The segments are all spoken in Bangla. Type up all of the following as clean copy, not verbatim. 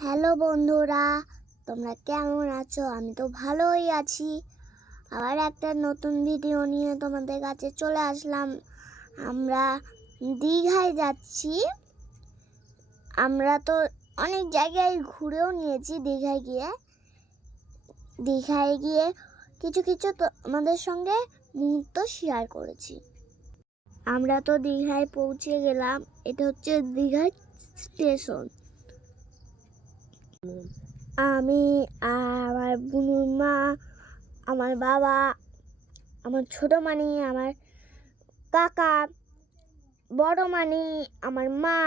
হ্যালো বন্ধুরা, তোমরা কেমন আছো? আমি তো ভালোই আছি। আবার একটা নতুন ভিডিও নিয়ে তোমাদের কাছে চলে আসলাম। আমরা দীঘায় যাচ্ছি। আমরা তো অনেক জায়গায় ঘুরেও নিয়েছি। দীঘায় গিয়ে কিছু কিছু তোমাদের সঙ্গে মুহূর্ত শেয়ার করেছি। আমরা তো দীঘায় পৌঁছে গেলাম। এটা হচ্ছে দীঘার স্টেশন। আমি আমার বুনুর মা, আমার বাবা, আমার ছোট মানি, আমার কাকা, বড় মানি, আমার মা,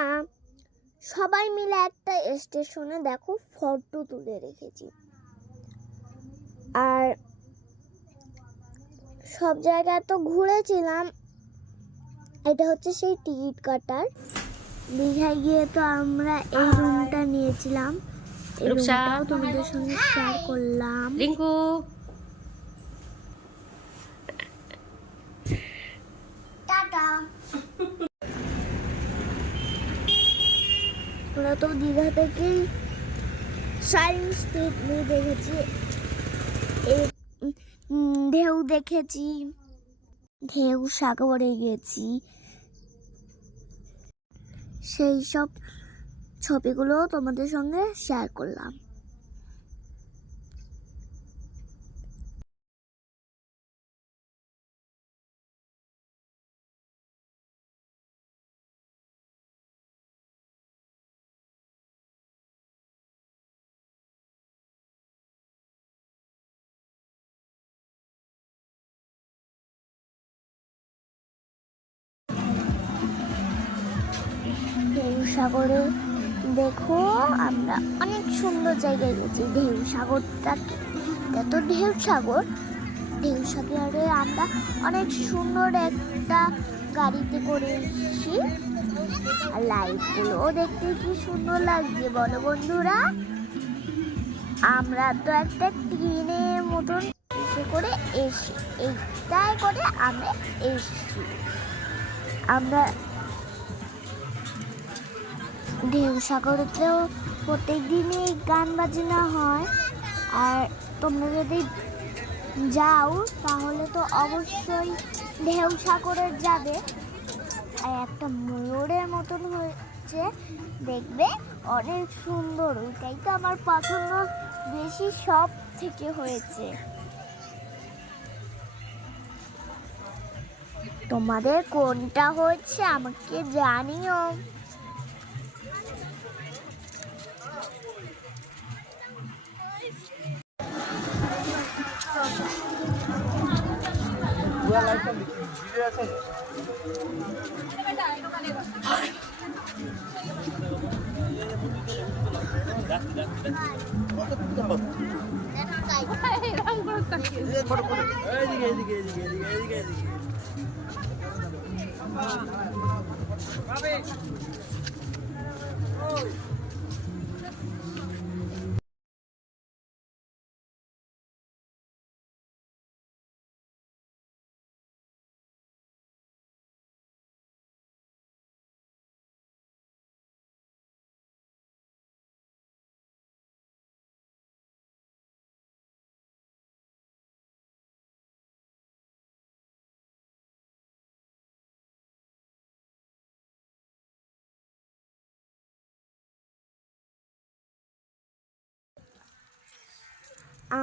সবাই মিলে একটা স্টেশনে দেখো ফটো তুলে রেখেছি। আর সব জায়গায় তো ঘুরেছিলাম। এটা হচ্ছে সেই টিকিট কাটার। দীঘায় গিয়ে তো আমরা এই রুমটা নিয়েছিলাম। এই রুমটাও তোমাদের সঙ্গে শেয়ার করলাম। রিঙ্কু টাটা। আমরা তো দীঘা থেকেই সায়েন্স স্ট্রিট নিয়ে দেখেছি, ঢেউ দেখেছি, ঢেউ সাগরে গেছি। সেই সব ছবিগুলো তোমাদের সঙ্গে শেয়ার করলাম। ঢেউ সাগরে দেখো, আমরা অনেক সুন্দর জায়গায় গেছি। ঢেউ সাগরটাকে এত ঢেউ সাগরে আমরা অনেক সুন্দর একটা গাড়িতে করে এসেছি। আর লাইটগুলোও দেখতে কি সুন্দর লাগছে বলো বন্ধুরা। আমরা তো একটা ট্রেনের মতন করে এসি, এইটাই করে আমরা এসছি। আমরা ঢেউ সাগরেতেও প্রত্যেক দিনই গান বাজনা হয়। আর তোমরা যদি যাও তাহলে তো অবশ্যই ঢেউ সাগরে যাবে। আর একটা ময়ূরের মতন হয়েছে, দেখবে অনেক সুন্দর। ওইটাই তো আমার পছন্দ বেশি সব থেকে হয়েছে। তোমাদের কোনটা হচ্ছে আমাকে জানিও।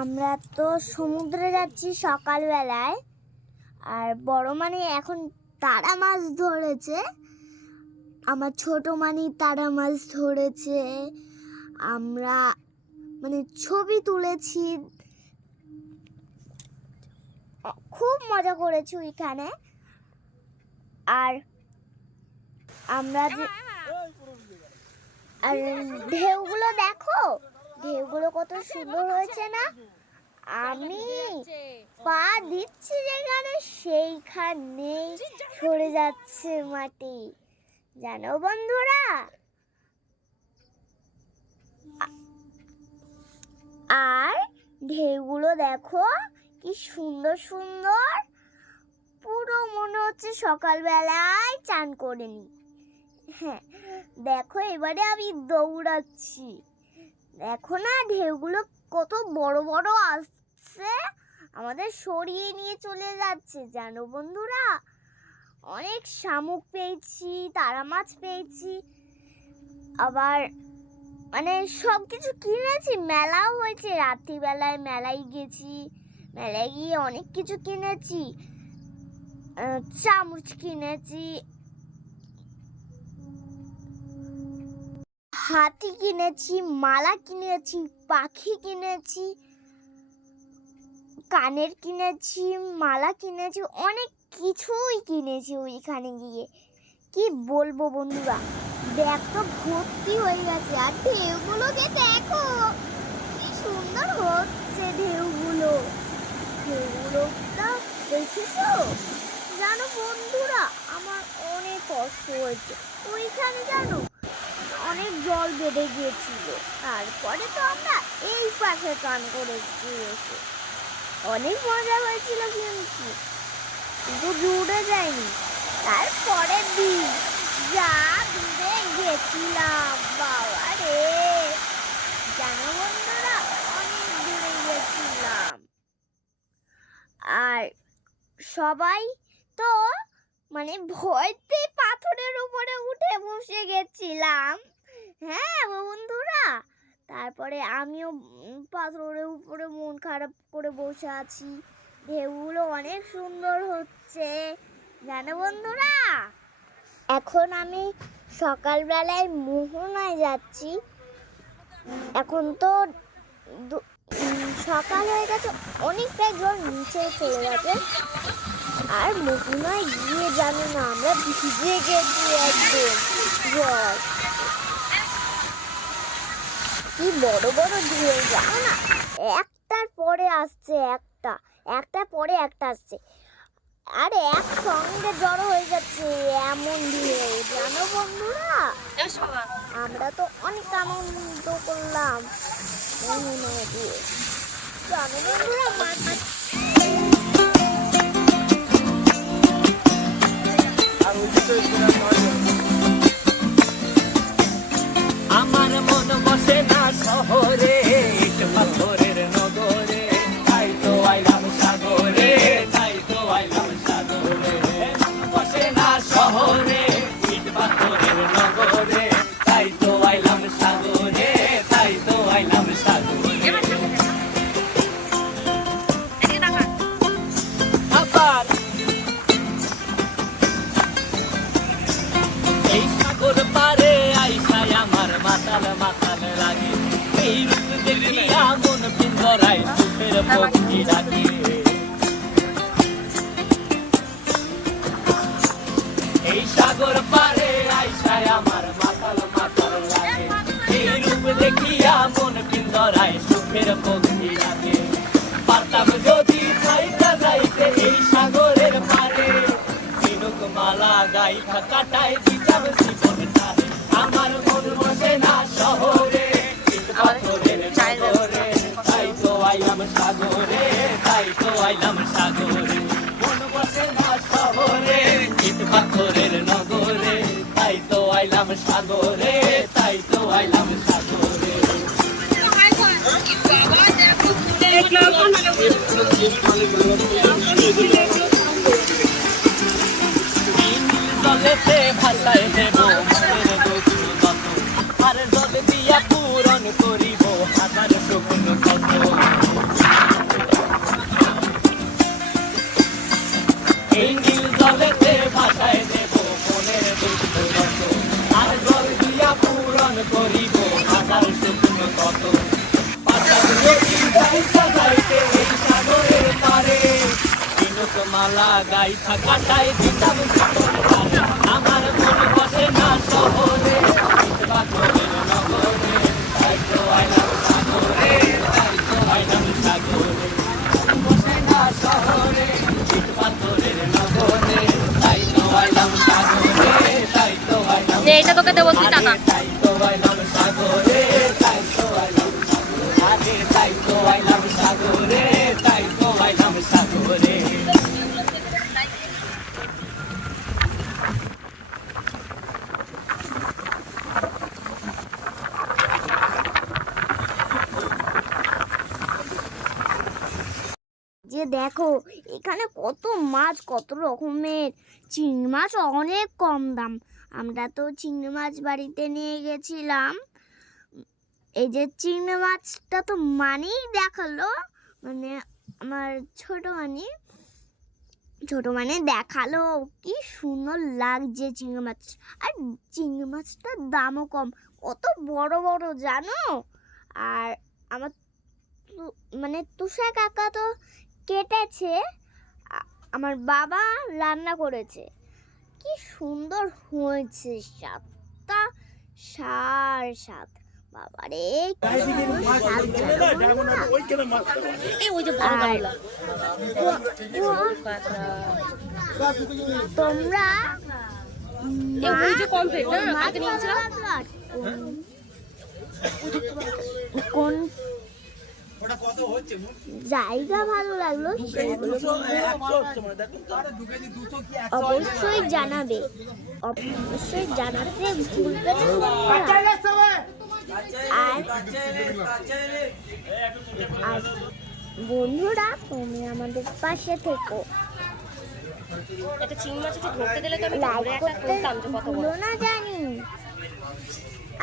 আমরা তো সমুদ্রে যাচ্ছি সকালবেলায়। আর বড় মানি এখন তারা মাছ ধরেছে, আমার ছোট মানি তারা মাছ ধরেছে। আমরা ছবি তুলেছি, খুব মজা করেছি ওইখানে। আর আমরা আর ঢেউগুলো দেখো, ঢেউগুলো কত সুন্দর হয়েছে না। আমি পা দিচ্ছি যেখানে সেইখানেই সরে যাচ্ছে মাটি, জানো বন্ধুরা। আর ঢেউগুলো দেখো কি সুন্দর সুন্দর, পুরো মনে হচ্ছে সকালবেলায় চান করে নি। হ্যাঁ দেখো, এবারে আমি দৌড়াচ্ছি, দেখো না ঢেউগুলো কত বড় বড় আসছে, আমাদের সরিয়ে নিয়ে চলে যাচ্ছে জানো বন্ধুরা। অনেক শামুক পেয়েছি, তারা মাছ পেয়েছি, আবার মানে সব কিছু কিনেছি। মেলাও হয়েছে, রাত্রিবেলায় মেলায় গেছি, মেলায় গিয়ে অনেক কিছু কিনেছি। চামচ কিনেছি, হাতি কিনেছি, মালা কিনেছি, পাখি কিনেছি, কানের কিনেছি, মালা কিনেছি, অনেক কিছুই কিনেছি ওইখানে গিয়ে। কি বলবো বন্ধুরা, ব্যাগ তো ভর্তি হয়ে গেছে। আর ঢেউগুলোকে দেখো কি সুন্দর হচ্ছে ঢেউগুলো। ঢেউগুলোটা দেখেছো জানো বন্ধুরা, আমার অনেক কষ্ট হয়েছে। ওইখানে জানো অনেক জল বেড়ে গিয়েছিল, তারপরে তো আমরা এই পাশে চান করেছি এসে। অনেক মজা হয়েছিল কিন্তু দূরে যায়নি। তারপরের দিন যা দূরে গেছিলাম, বাবা রে জানো বন্ধুরা, অনেক দূরে গেছিলাম। আর সবাই তো মানে ভয়তে পাথরের উপরে উঠে বসে গেছিলাম। হ্যাঁ বন্ধুরা, তারপরে আমিও পাথরের উপরে মন খারাপ করে বসে আছি। ঢেউগুলো অনেক সুন্দর হচ্ছে জানো বন্ধুরা। এখন আমি সকালবেলায় মোহনায় যাচ্ছি। এখন তো সকাল হয়ে গেছে, অনেকটা জল নিচে চলে গেছে। আর মোহনায় গিয়ে জানো না আমরা ভিজে গেছি একদম। জল কি বড় বড় ঢেউ জানো না, একটার পরে আসছে একটার পরে একটা আসছে, আর একসঙ্গে জড়ো হয়ে যাচ্ছে এমন ঢেউ জানো বন্ধুরা। আমরা তো অনেক আনন্দ করলাম মোহনায় গিয়ে জানো বন্ধুরা। আমার মন বসে না শহরে, ইট পাথরের নগরে, তাই তো আইলাম সাগরে, তাই তো আইলাম সাগরে। বসে না শহরে, ইট পাথরের নগরে, তাই তো আইলাম সাগরে, তাই তো আইলাম সাগরে। আবার এই সাগর পারে আইসায় আমার মাতাল মাতাল লাগে, এই রূপ দেখিয়া মন পিঞ্জরায় সুখের পক্ষী ডাকে। এই সাগর পারে আইসায় আমার মাতাল মাতাল লাগে, এই রূপ দেখিয়া মন পিঞ্জরায় সুখের পক্ষী ডাকে। পারতাম যদি যাইতে যাইতে এই সাগরের পারে, ঝিনুক মালা গাইথা কাটাই দিতাম জীবনটারে। আমার মন বসে না শহরে, ইট পাথরের নগরে, তাই তো আইলাম সাগরে, তাই তো আইলাম সাগরে। মন বসে না শহরে, ইট পাথরের নগরে, তাই তো আইলাম সাগরে, তাই তো আইলাম সাগরে। জলেতে ভাসায় দেব মনের দুঃখ কত, আর জল দিয়া পূরণ করিব হাজার স্বপ্ন কত। এই নীল জলেতে ভাসায় দেব মনের দুঃখ কত, আর জল দিয়া পূরণ করিব হাজার স্বপ্ন কত। পাতাল যদি যাইতে যাইতে এই সাগরের পারে, ঝিনুক মালা গাইথা কাটাই দিতাম জীবনটারে। আমার মন বসে না শহরে, ইট পাথরের নগরে, তাই তো আইলাম সাগরে, তাই তো আইলাম সাগরে। বসে না শহরে, ইট পাথরের নগরে, তাই তো আইলাম সাগরে, তাই তো আইলাম। এটা তোকে দেবো তুই টাকা। তাই তো আইলাম সাগরে, তাই তো আইলাম সাগরে, তাই তো আইলাম সাগরে, তাই তো আইলাম সাগরে। দেখো এখানে কত মাছ, কত রকমের চিংড়ি মাছ, অনেক কম দাম। আমরা তো চিংড়ি মাছ বাড়িতে নিয়ে গেছিলাম। এই যে চিংড়ি মাছটা তো মানেই দেখালো, মানে আমার ছোট মানে দেখালো কি সুন্দর লাগছে চিংড়ি মাছ। আর চিংড়ি মাছটার দামও কম, কত বড় বড় জানো। আর আমার মানে তুষার কাকা তো কেটেছে, আমার বাবা রান্না করেছে। কি সুন্দর হয়েছে, স্বাদটা স্বাদ বাবারে, তোমরা কোন জায়গা ভালো লাগলো অবশ্যই জানাবে, অবশ্যই জানাতে ভুলবে না। আর বন্ধুরা তুমি আমাদের পাশে থেকো, লাইক করতে ভুলো না জানি।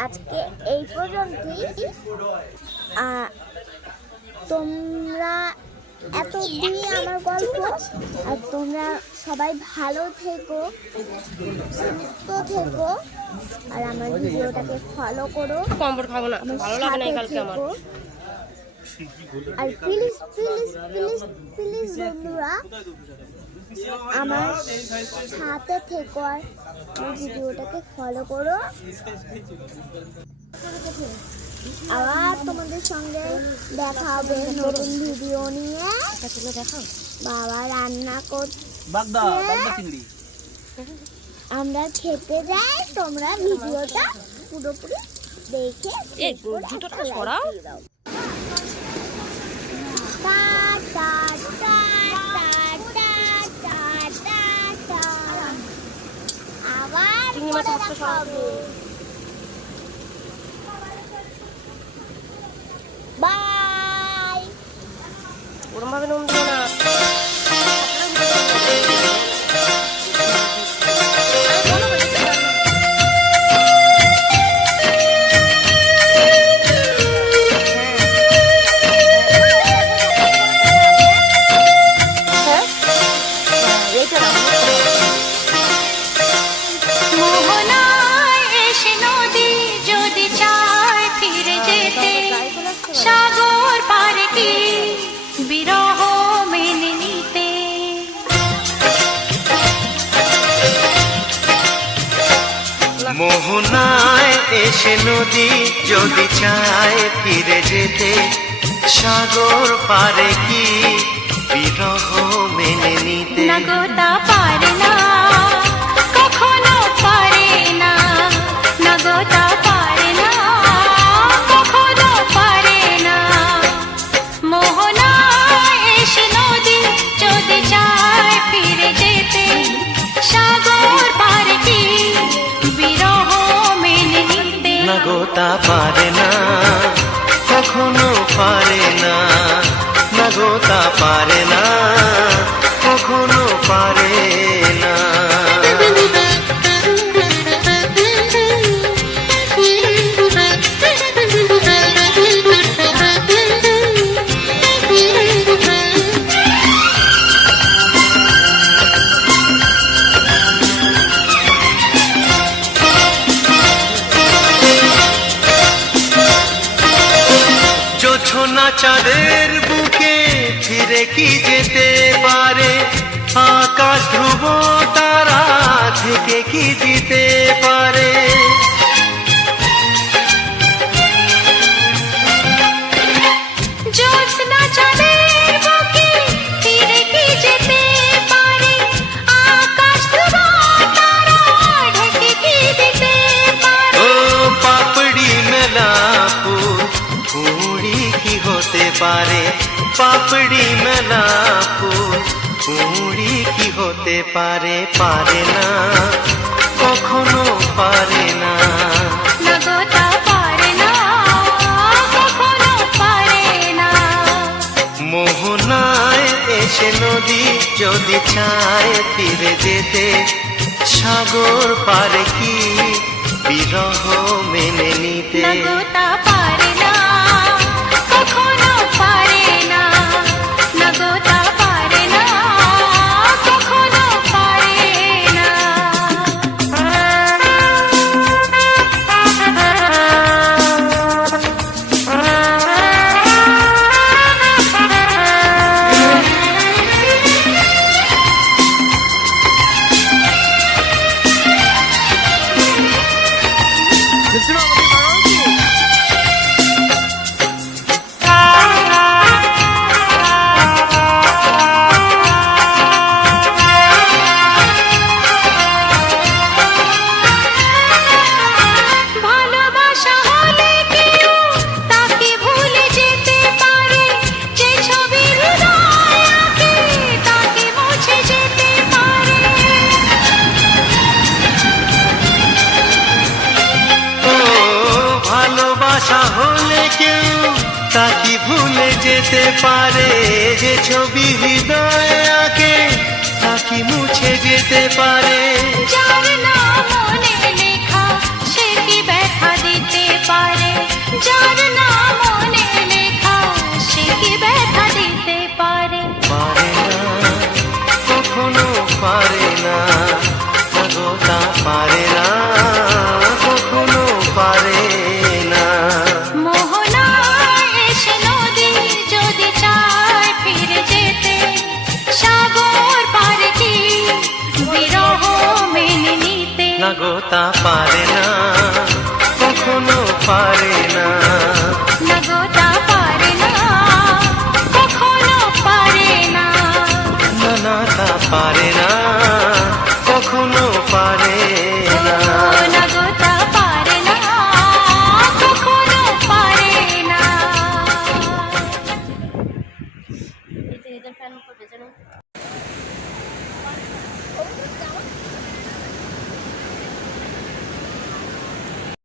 আজকে এই পর্যন্তই। তোমরা এতদিন আমার গল্প, আর তোমরা সবাই ভালো থেকো, সুস্থ থেকো, আর আমার ভিডিওটাকে ফলো করো। আর প্লিজ প্লিজ প্লিজ প্লিজ বন্ধুরা আমার সাথে থেকো, আর ভিডিওটাকে ফলো করো। আবার তোমাদের সঙ্গে দেখা হবে নতুন ভিডিও নিয়ে। বাবা রান্না করছে, আমরা খেতে যাই। তোমরা ভিডিওটা পুরোপুরি দেখে আবার দেখা হবে। বাই। ওরম ভাবে নুন দিও না। সাগর পারে কি বিরহ মেনে নিতে, মোহনায় এসে নদী যদি চায় ফিরে যেতে, সাগর পারে কি বিরহ মেনে নিতে। নগতা পারে না, কখনো পারে না, নগতা পারে না, কখনো পারে না। মোহনায় এসে নদী যদি চায় ফিরে যেতে, সাগর পারে কি বিরহ মেনে নিতে। নগতা পারে না, কখনো পারে না, নগতা পারে না, কখনো পারে না। জোছনা চাঁদের বুকে ফিরে কি যেতে পারে, আকাশ ধ্রুব তারা থেকে কি দিতে পারে। জ্যোৎস্না চাঁদের বুকে ফিরে কি যেতে পারে, আকাশ ধ্রুব তারা ঢেকে কি দিতে পারে। ও পাপড়ি মেলা ফুল কুড়ি কি হতে পারে, পাপড়ি মেলা ফুল কুড়ি কি হতে পারে। পারে না, কখনো পারে না, নগতা পারে না, কখনো পারে না। মোহনায় এসে সে নদী যদি চায় ফিরে যেতে, সাগর পারে কি বিরহ মেনে নিতে? নগতা পারে না, কখনো পারে না, নগতা পারে না, কখনো পারে না। ভালোবাসা হলে কেউ তাকে ভুলে যেতে পারে, যে ছবি হৃদয়ে আঁকে তাকে মুছে যেতে পারে। ও ভালোবাসা হলে কেউ তাকে ভুলে যেতে পারে, যে ছবি হৃদয়ে আঁকে তাকে মুছে যেতে পারে। যার নাম মনে লেখা সে কি ব্যথা দিতে পারে, যার নাম মনে লেখা সে কি ব্যথা দিতে পারে। পারে না, কখনো পারে না, নগতা পারে না, কখনো পারে না। মোহনায় এসে নদী যদি চায় ফিরে যেতে, সাগর পারে কি বিরহ মেনে নিতে? নগতা পারে না, কখনো পারে না। নগতা পারে না, কখনো পারে না। নগতা পারে না।